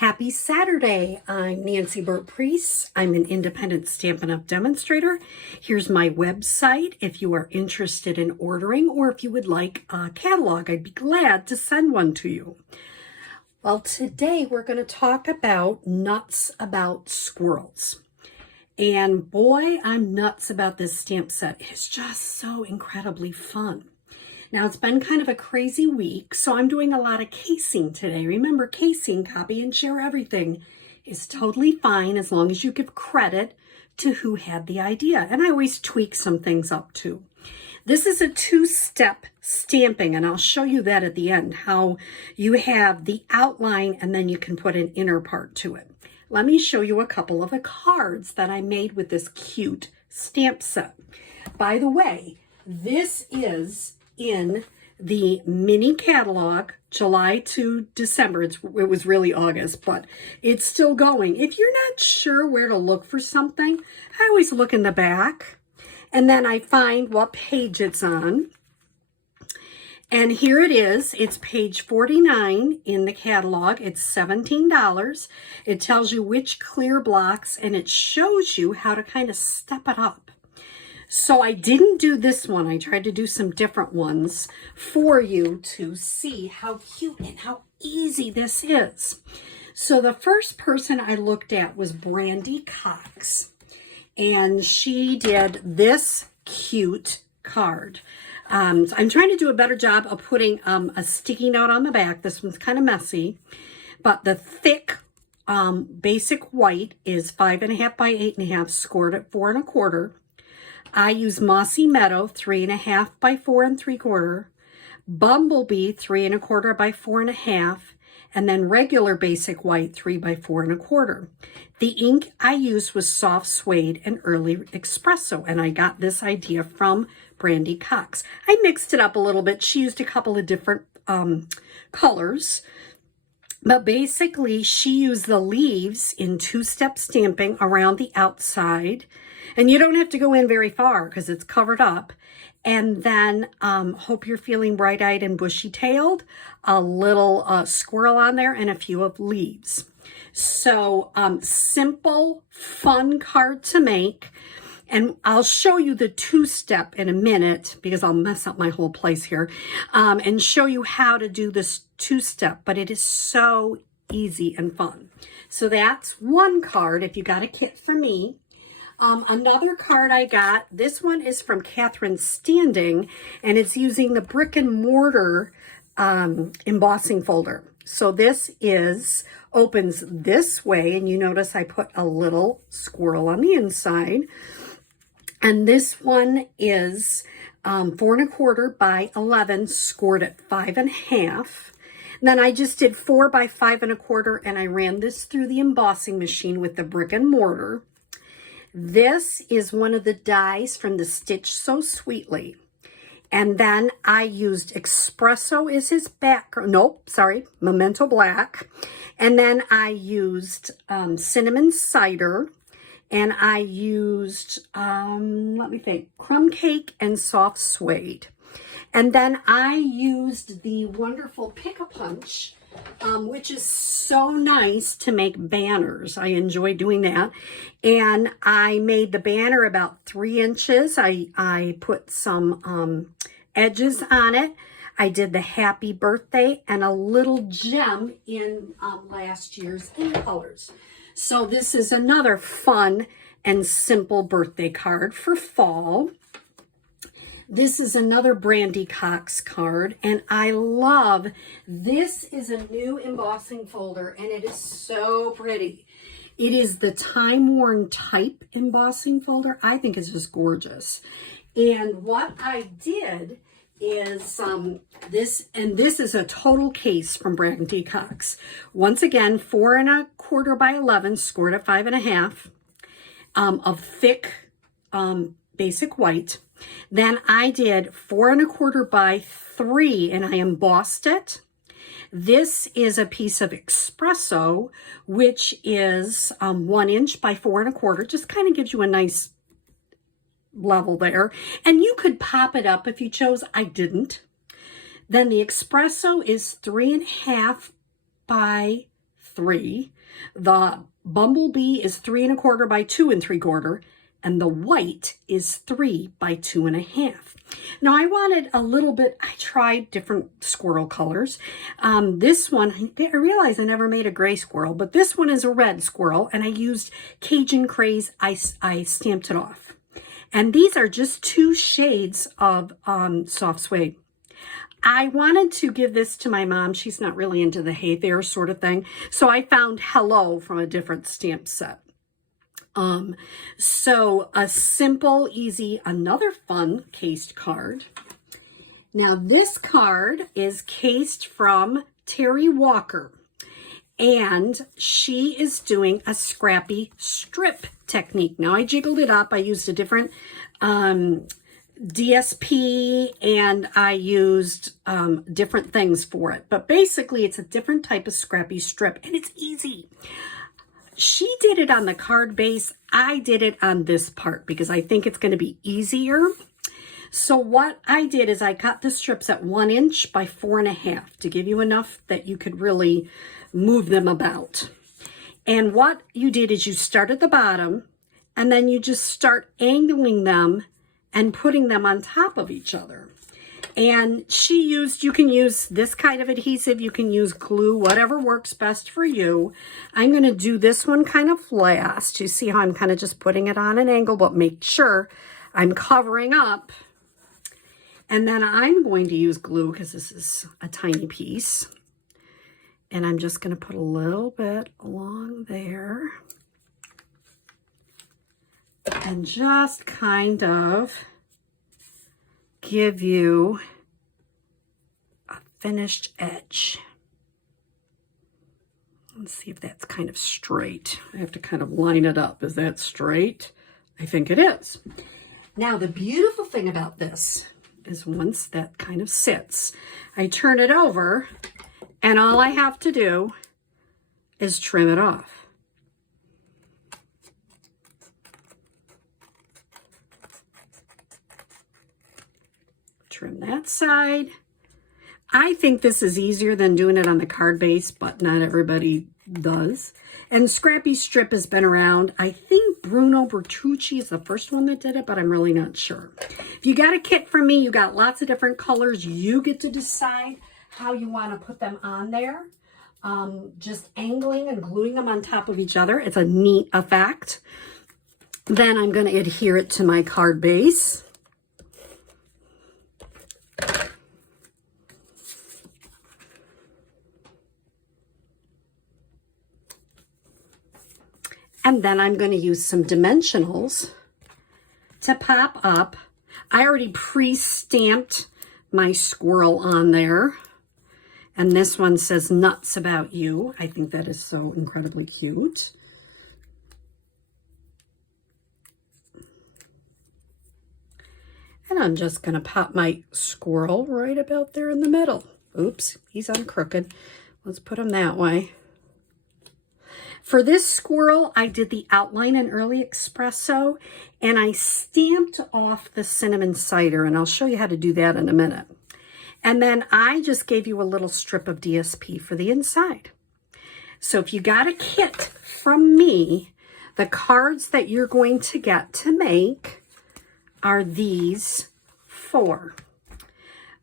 Happy Saturday. I'm Nancy Burt-Preece. I'm an independent Stampin' Up! Demonstrator. Here's my website if you are interested in ordering or if you would like a catalog. I'd be glad to send one to you. Well, today we're going to talk about nuts about squirrels. And boy, I'm nuts about this stamp set. It's just so incredibly fun. Now, it's been kind of a crazy week, so I'm doing a lot of casing today. Remember, casing, copy and share everything is totally fine as long as you give credit to who had the idea. And I always tweak some things up too. This is a two-step stamping, and I'll show you that at the end, how you have the outline and then you can put an inner part to it. Let me show you a couple of the cards that I made with this cute stamp set. By the way, this is in the mini catalog, July to December. It was really August, but it's still going. If you're not sure where to look for something, I always look in the back, and then I find what page it's on. And here it is. It's page 49 in the catalog. It's $17. It tells you which clear blocks, and it shows you how to kind of step it up. So I didn't do this one. I tried to do some different ones for you to see how cute and how easy this is. So the first person I looked at was Brandy Cox, and she did this cute card. I'm trying to do a better job of putting a sticky note on the back. This one's kind of messy, but the thick basic white is 5.5 by 8.5, scored at 4 1/4. I use Mossy Meadow, 3.5 by 4 3/4, Bumblebee, 3 1/4 by 4 1/2, and then regular basic white, 3 by 4 1/4. The ink I used was soft suede and early espresso, and I got this idea from Brandy Cox. I mixed it up a little bit. She used a couple of different colors, but basically she used the leaves in two-step stamping around the outside. And you don't have to go in very far because it's covered up. And then hope you're feeling bright-eyed and bushy-tailed. A little squirrel on there and a few of leaves. So simple, fun card to make. And I'll show you the two-step in a minute because I'll mess up my whole place here. And show you how to do this two-step. But it is so easy and fun. So that's one card if you got a kit for me. Another card I got, this one is from Catherine Standing, and it's using the brick and mortar embossing folder. So this opens this way, and you notice I put a little squirrel on the inside. And this one is 4 1/4 by 11, scored at 5 1/2. Then I just did 4 by 5 1/4, and I ran this through the embossing machine with the brick and mortar. This is one of the dies from the Stitch So Sweetly. And then I used Espresso as his background. Nope, sorry, Memento Black. And then I used Cinnamon Cider. And I used, let me think, Crumb Cake and Soft Suede. And then I used the wonderful Pick-a-Punch, which is so nice to make banners. I enjoy doing that. And I made the banner about 3 inches. I put some edges on it. I did the happy birthday and a little gem in last year's in colors. So this is another fun and simple birthday card for fall. This is another Brandy Cox card, and I love, this is a new embossing folder, and it is so pretty. It is the time-worn type embossing folder. I think it's just gorgeous. And what I did is this is a total case from Brandy Cox. Once again, 4 1/4 by 11, scored at 5 1/2, of thick basic white. Then I did 4 1/4 by 3, and I embossed it. This is a piece of espresso, which is 1 inch by 4 1/4. Just kind of gives you a nice level there. And you could pop it up if you chose. I didn't. Then the espresso is 3.5 by 3. The bumblebee is 3 1/4 by 2 3/4. And the white is 3 by 2 1/2. Now I wanted a little bit, I tried different squirrel colors. This one, I realized I never made a gray squirrel, but this one is a red squirrel, and I used Cajun Craze. I stamped it off. And these are just 2 shades of soft suede. I wanted to give this to my mom. She's not really into the hay there sort of thing. So I found Hello from a different stamp set. So a simple, easy, another fun cased card. Now this card is cased from Terry Walker, and she is doing a scrappy strip technique. Now I jiggled it up. I used a different DSP, and I used different things for it. But basically it's a different type of scrappy strip, and it's easy. She did it on the card base. I did it on this part because I think it's going to be easier. So what I did is I cut the strips at 1 inch by 4 1/2 to give you enough that you could really move them about. And what you did is you start at the bottom, and then you just start angling them and putting them on top of each other. And she used, you can use this kind of adhesive, you can use glue, whatever works best for you. I'm going to do this one kind of last. You see how I'm kind of just putting it on an angle, but make sure I'm covering up. And then I'm going to use glue because this is a tiny piece. And I'm just going to put a little bit along there. And just kind of give you a finished edge. Let's see if that's kind of straight. I have to kind of line it up. Is that straight? I think it is. Now, the beautiful thing about this is once that kind of sits, I turn it over, and all I have to do is trim it off. Trim that side. I think this is easier than doing it on the card base, but not everybody does. And scrappy strip has been around. I think Bruno Bertucci is the first one that did it, but I'm really not sure. If you got a kit from me, you got lots of different colors. You get to decide how you want to put them on there. Just angling and gluing them on top of each other. It's a neat effect. Then I'm going to adhere it to my card base. And then I'm going to use some dimensionals to pop up. I already pre-stamped my squirrel on there. And this one says nuts about you. I think that is so incredibly cute. And I'm just going to pop my squirrel right about there in the middle. Oops, he's on crooked. Let's put him that way. For this squirrel, I did the outline in Early Espresso, and I stamped off the cinnamon cider, and I'll show you how to do that in a minute. And then I just gave you a little strip of DSP for the inside. So if you got a kit from me, the cards that you're going to get to make are these 4.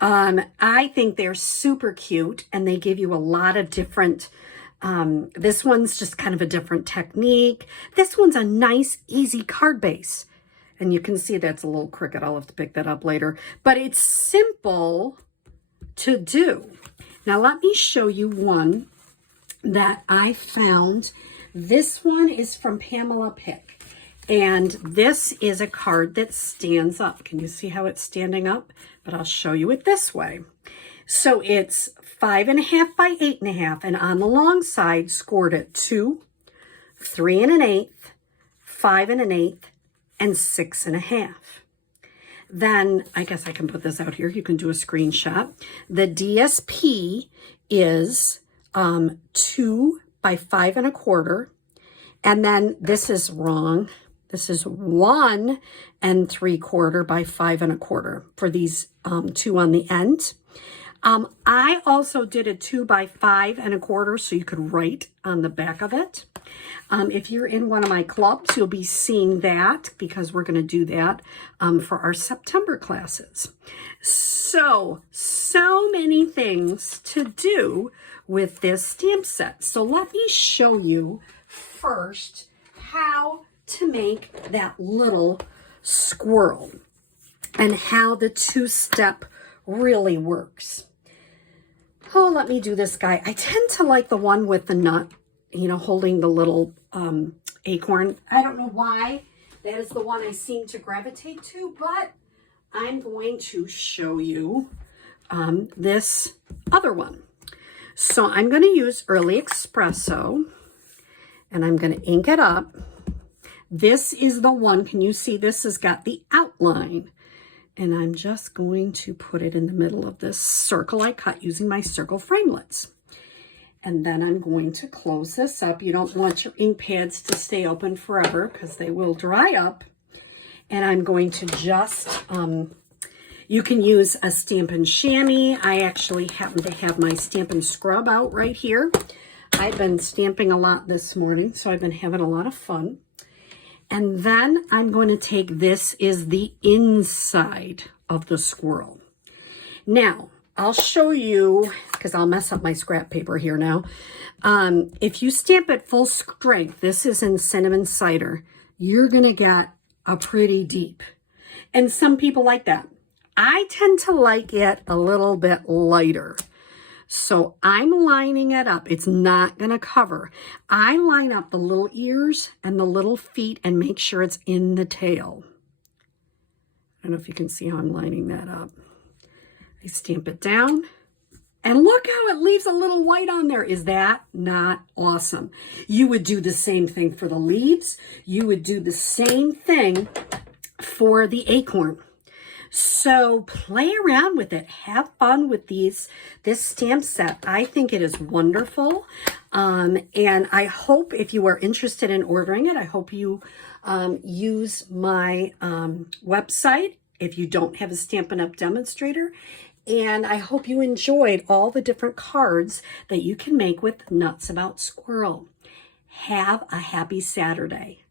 I think they're super cute, and they give you a lot of different this one's just kind of a different technique. This one's a nice, easy card base. And you can see that's a little crooked. I'll have to pick that up later. But it's simple to do. Now, let me show you one that I found. This one is from Pamela Pick. And this is a card that stands up. Can you see how it's standing up? But I'll show you it this way. So it's 5 1/2 by 8 1/2, and on the long side, scored at 2, 3 1/8, 5 1/8, and 6 1/2. Then I guess I can put this out here. You can do a screenshot. The DSP is 2 by 5 1/4, and then this is wrong. This is 1 3/4 by 5 1/4 for these 2 on the end. I also did a 2x5 1/4, so you could write on the back of it. If you're in one of my clubs, you'll be seeing that because we're going to do that for our September classes. So many things to do with this stamp set. So let me show you first how to make that little squirrel and how the two-step really works. Oh, let me do this guy. I tend to like the one with the nut, you know, holding the little acorn. I don't know why that is the one I seem to gravitate to, but I'm going to show you this other one. So I'm going to use Early Espresso, and I'm going to ink it up. This is the one, can you see this has got the outline? And I'm just going to put it in the middle of this circle I cut using my circle framelits. And then I'm going to close this up. You don't want your ink pads to stay open forever because they will dry up. And I'm going to just, you can use a Stampin' Chamois. I actually happen to have my Stampin' Scrub out right here. I've been stamping a lot this morning, so I've been having a lot of fun. And then I'm going to take, this is the inside of the squirrel. Now, I'll show you, because I'll mess up my scrap paper here now. If you stamp it full strength, this is in cinnamon cider, you're going to get a pretty deep. And some people like that. I tend to like it a little bit lighter. So I'm lining it up. It's not going to cover. I line up the little ears and the little feet and make sure it's in the tail. I don't know if you can see how I'm lining that up. I stamp it down. And look how it leaves a little white on there. Is that not awesome? You would do the same thing for the leaves. You would do the same thing for the acorn. So play around with it. Have fun with this stamp set. I think it is wonderful. And I hope if you are interested in ordering it, I hope you use my website if you don't have a Stampin' Up! Demonstrator. And I hope you enjoyed all the different cards that you can make with Nuts About Squirrel. Have a happy Saturday.